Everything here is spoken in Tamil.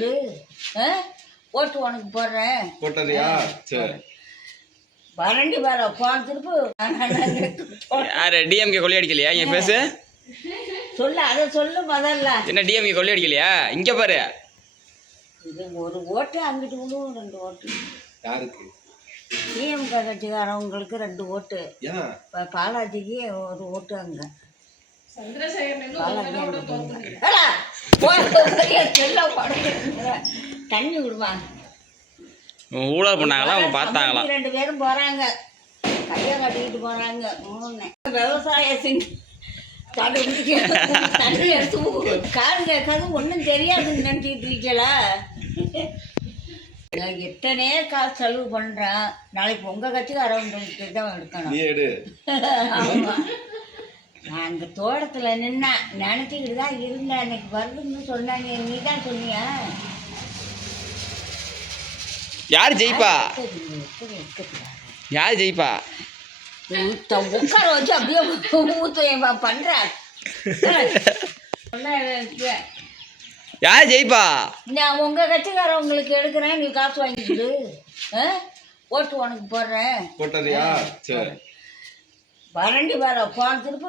வாங்கிக்கிடு. ஓட்டு உனக்கு போடுறேன். போட்டறியா? சரி. வரண்டி வேலை போன திருப்பு யாரு டிஎம்கே கொள்ளை அடிக்கலையா? என் பேசு சொல்லு, அதை சொல்லு முதல்ல. என்ன டிஎம்கே கொள்ளை அடிக்கலையா? இங்க பாரு, இது ஒரு ஓட்டு அங்கிட்டு விழுவும், 2 ஓட்டு. யாருக்கு? டிஎம்கே கட்சிக்காரவங்களுக்கு 2 ஓட்டு. இப்போ பாலாஜிக்கு 1 ஓட்டு. அங்கே தண்ணி விடுவாங்க. ஊழல் பண்ணாங்களா? அவங்க பார்த்தாங்களா? 2 பேரும் போறாங்க, கையை கட்டிக்கிட்டு போறாங்க. விவசாயம் செஞ்சு தண்ணி எடுத்து காது கேட்காது, ஒன்றும் தெரியாதுன்னு நினச்சிக்கிட்டு இருக்கல. எத்தனை காசு செலவு பண்ணுறான். நாளைக்கு உங்கள் கட்சிக்காரவங்களுக்கு தான் எடுக்கணும். ஆமாம், நான் அந்த தோட்டத்தில் நின்னா நினச்சிக்கிட்டு தான் இருந்தேன். அன்னைக்கு வருதுன்னு சொன்னாங்க, நீ தான் சொன்னியா? யார் ஜெயிப்பா? யார் ஜெயிப்பா? உட்கார வச்சு அப்படியே ஊத்த பண்ற. யார் ஜெயிப்பா? நான் உங்க கட்சிக்காரவங்களுக்கு எடுக்கிறேன், நீ காசு வாங்கிக்கிடு. ஓட்டு உனக்கு போடுறேன். போட்டறியா? சரி. வரண்டி வேலை போன திருப்பு